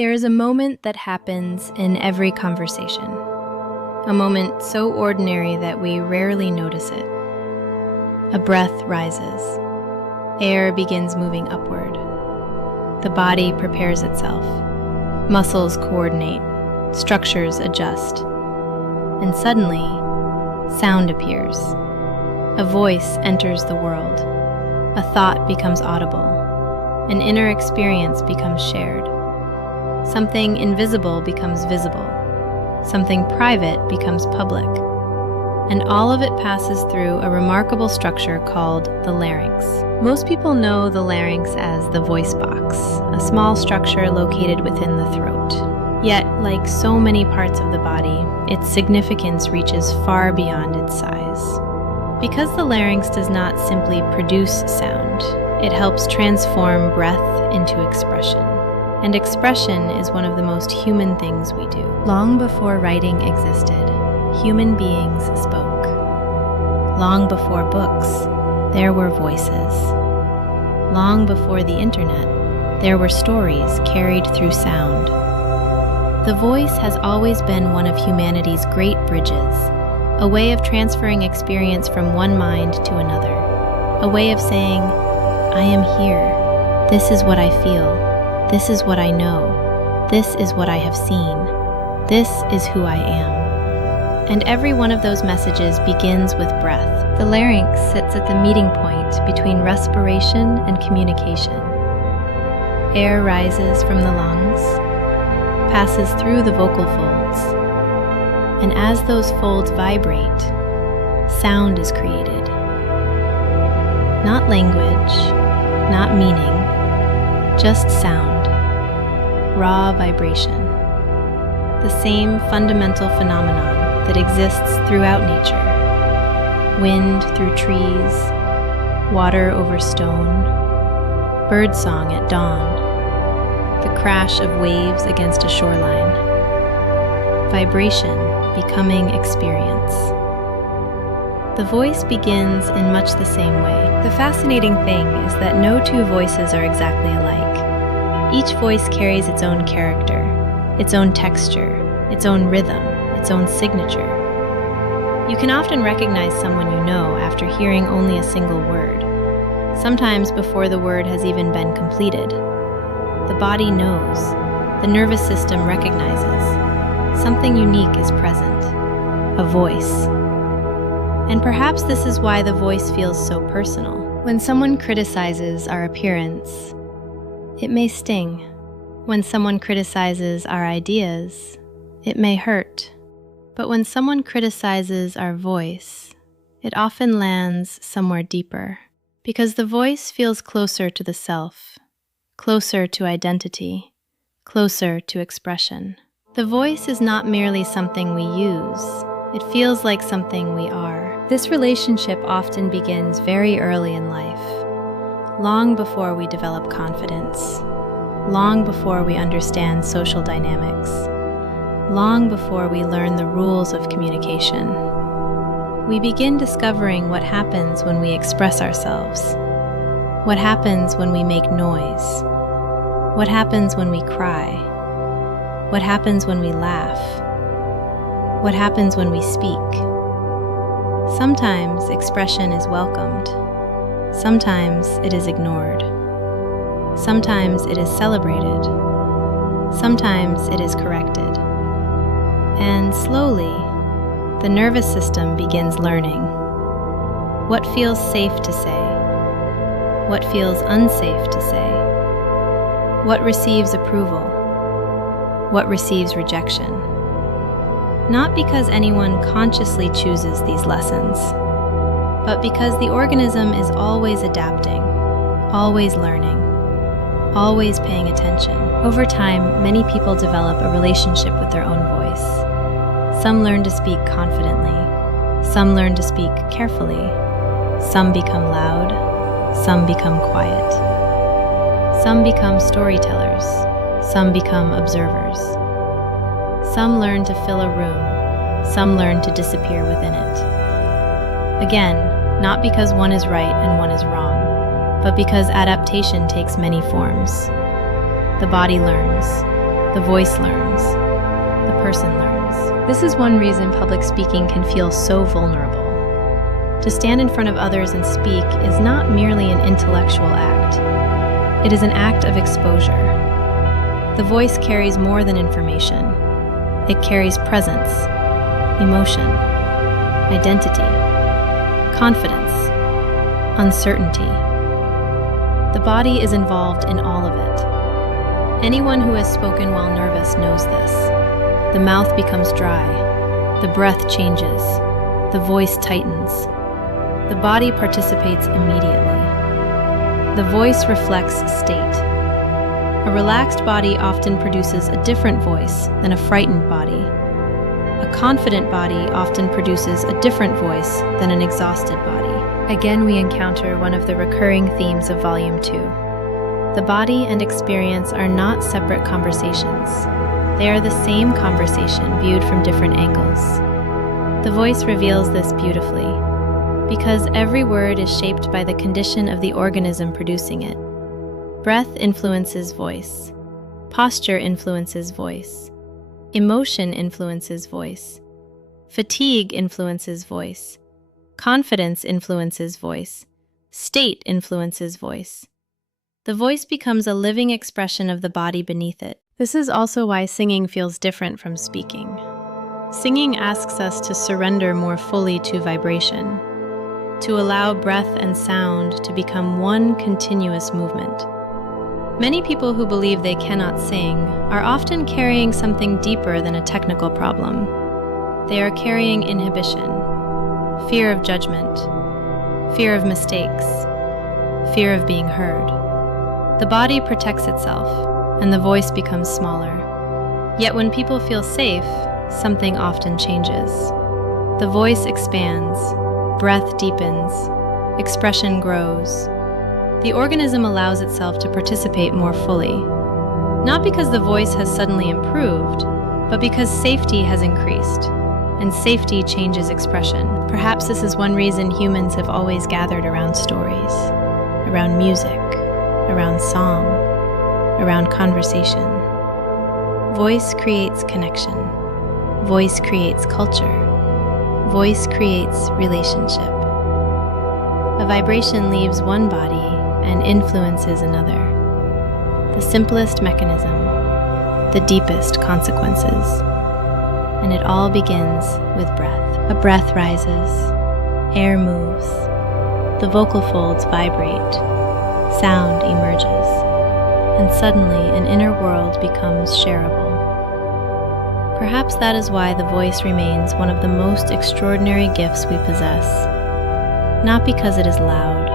There is a moment that happens in every conversation, a moment so ordinary that we rarely notice it. A breath rises. Air begins moving upward. The body prepares itself. Muscles coordinate. Structures adjust. And suddenly, sound appears. A voice enters the world. A thought becomes audible. An inner experience becomes shared. Something invisible becomes visible. Something private becomes public. And all of it passes through a remarkable structure called the larynx. Most people know the larynx as the voice box, a small structure located within the throat. Yet, like so many parts of the body, its significance reaches far beyond its size. Because the larynx does not simply produce sound, it helps transform breath into expression. And expression is one of the most human things we do. Long before writing existed, human beings spoke. Long before books, there were voices. Long before the internet, there were stories carried through sound. The voice has always been one of humanity's great bridges, a way of transferring experience from one mind to another, a way of saying, I am here. This is what I feel. This is what I know. This is what I have seen. This is who I am. And every one of those messages begins with breath. The larynx sits at the meeting point between respiration and communication. Air rises from the lungs, passes through the vocal folds, and as those folds vibrate, sound is created. Not language, not meaning, just sound, raw vibration. The same fundamental phenomenon that exists throughout nature. Wind through trees, water over stone, birdsong at dawn, the crash of waves against a shoreline. Vibration becoming experience. The voice begins in much the same way. The fascinating thing is that no two voices are exactly alike. Each voice carries its own character, its own texture, its own rhythm, its own signature. You can often recognize someone you know after hearing only a single word, sometimes before the word has even been completed. The body knows, the nervous system recognizes, something unique is present, a voice. And perhaps this is why the voice feels so personal. When someone criticizes our appearance, it may sting. When someone criticizes our ideas, it may hurt. But when someone criticizes our voice, it often lands somewhere deeper, because the voice feels closer to the self, closer to identity, closer to expression. The voice is not merely something we use, it feels like something we are. This relationship often begins very early in life, long before we develop confidence, long before we understand social dynamics, long before we learn the rules of communication. We begin discovering what happens when we express ourselves, what happens when we make noise, what happens when we cry, what happens when we laugh, what happens when we speak. Sometimes expression is welcomed, sometimes it is ignored, sometimes it is celebrated, sometimes it is corrected. And slowly, the nervous system begins learning what feels safe to say, what feels unsafe to say, what receives approval, what receives rejection. Not because anyone consciously chooses these lessons, but because the organism is always adapting, always learning, always paying attention. Over time, many people develop a relationship with their own voice. Some learn to speak confidently, some learn to speak carefully, some become loud, some become quiet. Some become storytellers, some become observers. Some learn to fill a room, some learn to disappear within it. Again, not because one is right and one is wrong, but because adaptation takes many forms. The body learns, The voice learns. The person learns. This is one reason public speaking can feel so vulnerable. To stand in front of others and speak is not merely an intellectual act. It is an act of exposure. The voice carries more than information. It carries presence, emotion, identity, confidence, uncertainty. The body is involved in all of it. Anyone who has spoken while nervous knows this. The mouth becomes dry. The breath changes. The voice tightens. The body participates immediately. The voice reflects state. A relaxed body often produces a different voice than a frightened body. A confident body often produces a different voice than an exhausted body. Again, we encounter one of the recurring themes of Volume 2. The body and experience are not separate conversations. They are the same conversation viewed from different angles. The voice reveals this beautifully, because every word is shaped by the condition of the organism producing it. Breath influences voice. Posture influences voice. Emotion influences voice. Fatigue influences voice. Confidence influences voice. State influences voice. The voice becomes a living expression of the body beneath it. This is also why singing feels different from speaking. Singing asks us to surrender more fully to vibration, to allow breath and sound to become one continuous movement. Many people who believe they cannot sing are often carrying something deeper than a technical problem. They are carrying inhibition, fear of judgment, fear of mistakes, fear of being heard. The body protects itself, and the voice becomes smaller. Yet when people feel safe, something often changes. The voice expands, breath deepens, expression grows. The organism allows itself to participate more fully, not because the voice has suddenly improved, but because safety has increased, and safety changes expression. Perhaps this is one reason humans have always gathered around stories, around music, around song, around conversation. Voice creates connection. Voice creates culture. Voice creates relationship. A vibration leaves one body and influences another. The simplest mechanism, the deepest consequences. And it all begins with breath. A breath rises, air moves, the vocal folds vibrate, sound emerges, and suddenly an inner world becomes shareable. Perhaps that is why the voice remains one of the most extraordinary gifts we possess. Not because it is loud,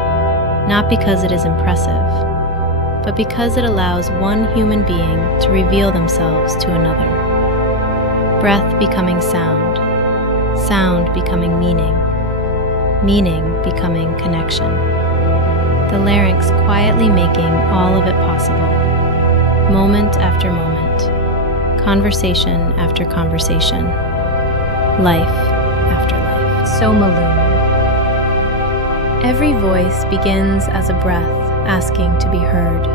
not because it is impressive, but because it allows one human being to reveal themselves to another. Breath becoming sound, sound becoming meaning, meaning becoming connection. The larynx quietly making all of it possible, moment after moment, conversation after conversation, life after life. Somalume. Every voice begins as a breath asking to be heard.